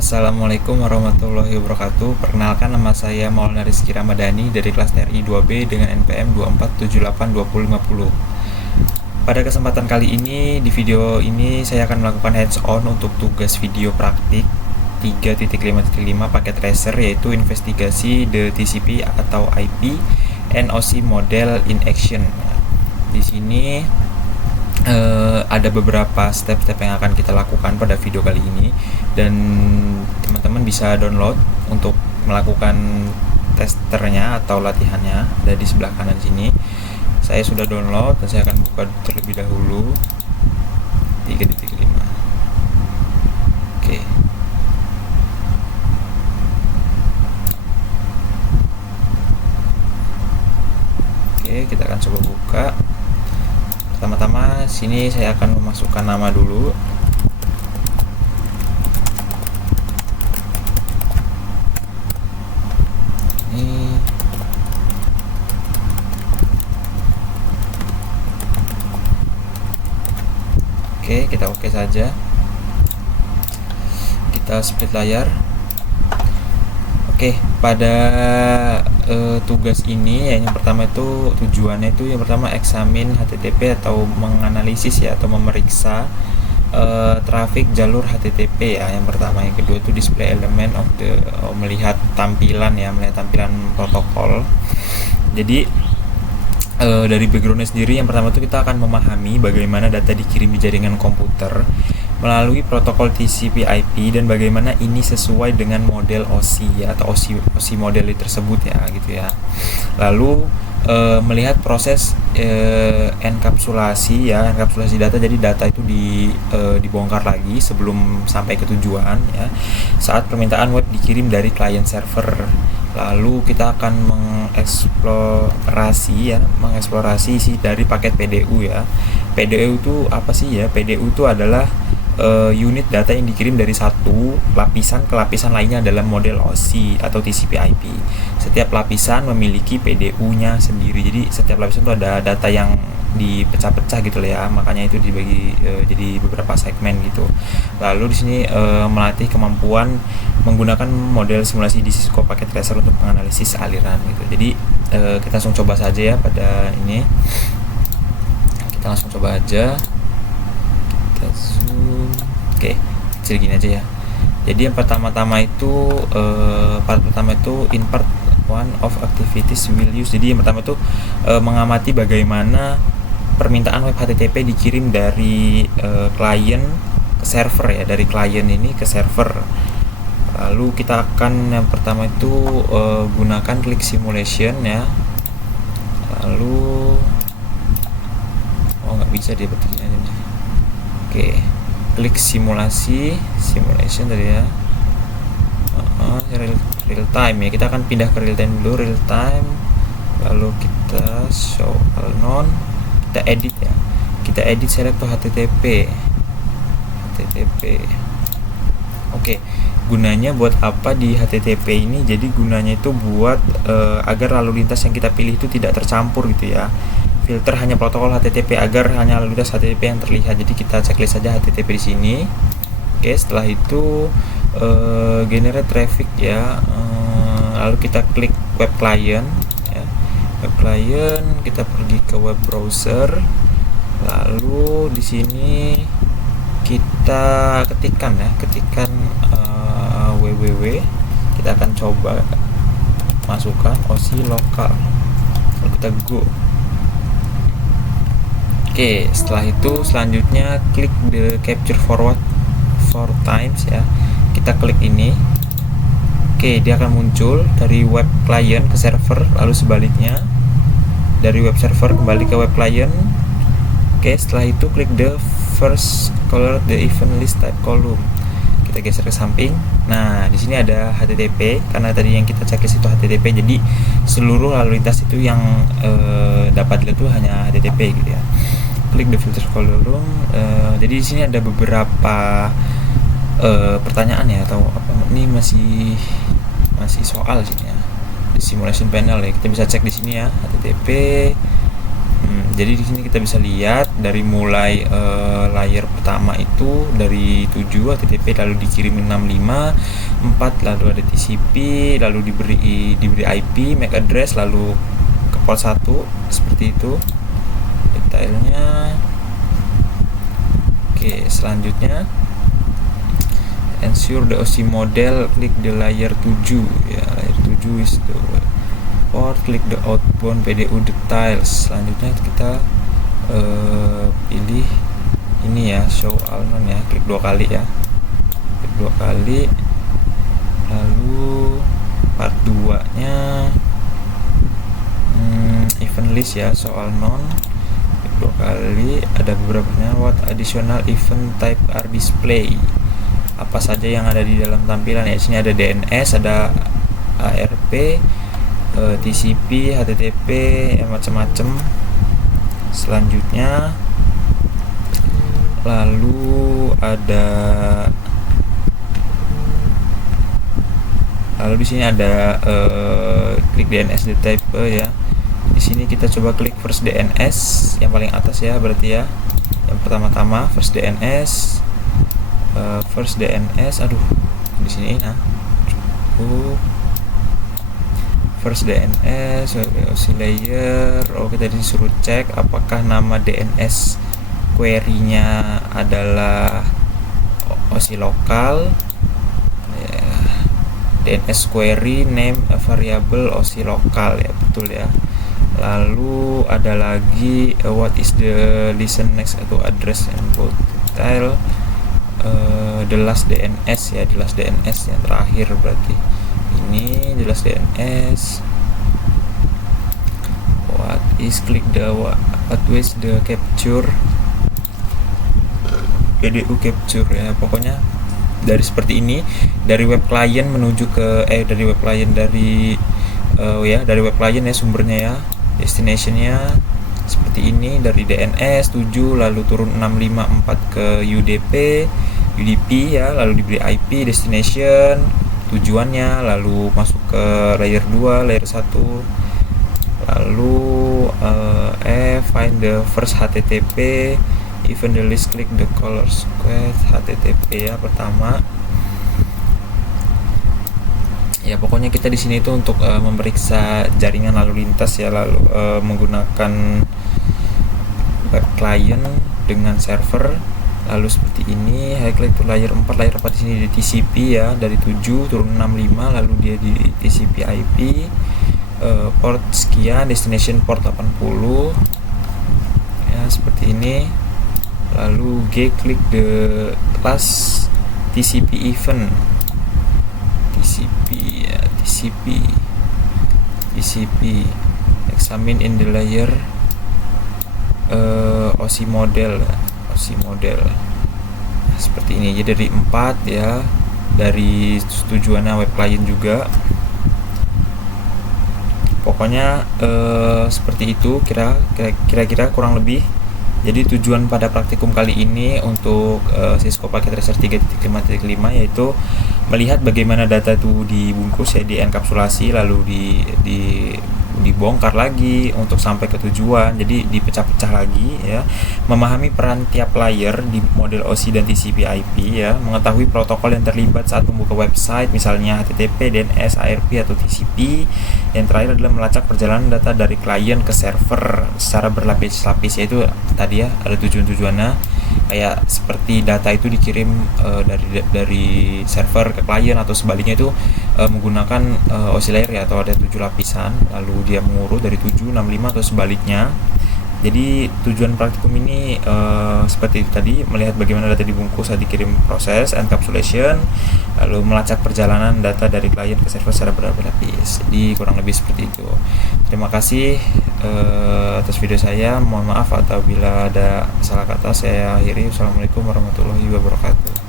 Assalamualaikum warahmatullahi wabarakatuh. Perkenalkan, nama saya Maulana Rizky Ramadhani dari kelas TRI 2B dengan NPM 24782050. Pada kesempatan kali ini, di video ini saya akan melakukan hands-on untuk tugas video praktik 3.5.5 paket tracer, yaitu investigasi the TCP atau IP NOC model in action. Di sini ada beberapa step-step yang akan kita lakukan pada video kali ini, dan teman-teman bisa download untuk melakukan testernya atau latihannya. Ada di sebelah kanan sini. Saya sudah download dan saya akan buka terlebih dahulu 3.5. Oke. Oke, kita akan coba buka. Pertama-tama sini saya akan memasukkan nama dulu. Ini oke, kita oke saja. Kita split layar. Oke, pada tugas ini yang pertama itu tujuannya itu yang pertama eksamin HTTP atau menganalisis ya, atau memeriksa trafik jalur HTTP ya, yang pertama. Yang kedua itu display element of the melihat tampilan protokol. Jadi dari backgroundnya sendiri, yang pertama itu kita akan memahami bagaimana data dikirim di jaringan komputer melalui protokol TCP/IP dan bagaimana ini sesuai dengan model OSI ya, atau OSI model tersebut ya, gitu ya. Lalu melihat proses enkapsulasi data. Jadi data itu dibongkar lagi sebelum sampai ke tujuan ya, saat permintaan web dikirim dari client server. Lalu kita akan mengeksplorasi isi dari paket PDU ya. PDU itu apa sih ya? PDU itu adalah unit data yang dikirim dari satu lapisan ke lapisan lainnya dalam model OSI atau TCP/IP. Setiap lapisan memiliki PDU-nya sendiri. Jadi setiap lapisan itu ada data yang dipecah-pecah gitu lah ya. Makanya itu dibagi jadi beberapa segmen gitu. Lalu di sini melatih kemampuan menggunakan model simulasi DC scope packet tracer untuk menganalisis aliran gitu. Jadi kita langsung coba saja ya pada ini. Kita langsung coba aja. Kita zoom. Oke, kecil gini aja ya. Jadi yang pertama-tama itu part pertama itu in part one of activities will use. Jadi yang pertama itu mengamati bagaimana permintaan web HTTP dikirim dari klien ke server ya, dari klien ini ke server. Lalu kita akan yang pertama itu gunakan click simulation ya. Lalu nggak bisa dia betulnya ini. Oke, klik simulation tadi ya. Real time ya. Kita akan pindah ke real time dulu, real time. Lalu kita show all known. Kita edit ya. Kita edit select to HTTP. Oke, gunanya buat apa di HTTP ini? Jadi gunanya itu buat agar lalu lintas yang kita pilih itu tidak tercampur gitu ya. Filter hanya protokol HTTP agar hanya lalu lintas HTTP yang terlihat. Jadi kita checklist saja HTTP di sini. Oke, setelah itu generate traffic ya. Lalu kita klik web client ya. Web client, kita pergi ke web browser. Lalu di sini kita ketikkan www. Kita akan coba masukkan OSI lokal. Lalu kita go. Oke, setelah itu selanjutnya klik the capture forward 4 times ya. Kita klik ini. Oke, dia akan muncul dari web client ke server, lalu sebaliknya dari web server kembali ke web client. Oke, setelah itu klik the first color the event list type column. Kita geser ke samping. Nah, di sini ada HTTP karena tadi yang kita checklist itu HTTP. Jadi seluruh lalu lintas itu yang dapat dilihat itu hanya HTTP gitu ya. Klik the filter column. Jadi di sini ada beberapa pertanyaan ya, atau apa ini masih soal sini ya. Di simulation panel ya. Kita bisa cek di sini ya HTTP. Jadi di sini kita bisa lihat dari mulai layer pertama itu dari 7 HTTP lalu dikirim 65, 4 lalu ada TCP, lalu diberi IP, MAC address, lalu ke port 1 seperti itu detailnya. Oke, selanjutnya ensure the OSI model, klik the layer 7 ya, layer 7 is the port, klik the outbound PDU details. Selanjutnya kita pilih ini ya, show all none ya, klik 2 kali ya, klik 2 kali. Lalu part 2 nya event list ya, show all none, klik 2 kali. Ada beberapa what additional event type are display, apa saja yang ada di dalam tampilan ya. Di sini ada DNS, ada ARP, TCP, HTTP, macam-macam. Selanjutnya lalu di sini ada klik DNS the type ya. Di sini kita coba klik first DNS yang paling atas ya, berarti ya yang pertama-tama first DNS. Aduh, di sini nah cukup first DNS OSI layer. Kita disuruh cek apakah nama DNS query-nya adalah OSI lokal ya. DNS query name a variable OSI lokal ya, betul ya. Lalu ada lagi what is the listen next atau address and both detail. The last DNS ya, the last DNS yang terakhir berarti ini jelas DNS. What is the capture PDU capture ya, pokoknya dari seperti ini, dari web client menuju ke dari web client dari web client ya sumbernya ya, destinationnya seperti ini, dari DNS 7 lalu turun 654 ke UDP ya, lalu diberi IP destination tujuannya, lalu masuk ke layer 2, layer 1, lalu find the first HTTP, even the list, click the color square HTTP ya pertama. Ya pokoknya kita di sini itu untuk memeriksa jaringan lalu lintas ya, lalu menggunakan web client dengan server. Lalu seperti ini, klik to layer 4, layer 4 di sini di TCP ya, dari 7 turun 65, lalu dia di TCP IP, port sekian, destination port 80 ya, seperti ini. Lalu G, klik the class TCP event, TCP examine in the layer OSI model seperti ini. Jadi dari 4 ya, dari tujuannya web client juga. Pokoknya seperti itu kira-kira kurang lebih. Jadi tujuan pada praktikum kali ini untuk Cisco Packet Tracer 3.5.5 yaitu melihat bagaimana data itu dibungkus ya, dienkapsulasi lalu dibongkar lagi untuk sampai ke tujuan, jadi dipecah-pecah lagi ya, memahami peran tiap layer di model OSI dan TCP IP ya, mengetahui protokol yang terlibat saat membuka website misalnya HTTP, DNS, ARP atau TCP. Yang terakhir adalah melacak perjalanan data dari klien ke server secara berlapis-lapis, yaitu tadi ya ada tujuan-tujuannya, kayak seperti data itu dikirim dari server ke klien atau sebaliknya itu menggunakan OSI layer ya, atau ada 7 lapisan lalu dia mengurut dari 7, 65 atau sebaliknya. Jadi tujuan praktikum ini seperti itu tadi, melihat bagaimana data dibungkus saat dikirim proses encapsulation, lalu melacak perjalanan data dari klien ke server secara berlapis. Jadi kurang lebih seperti itu. Terima kasih atas video saya. Mohon maaf apabila ada salah kata. Saya akhiri. Wassalamualaikum warahmatullahi wabarakatuh.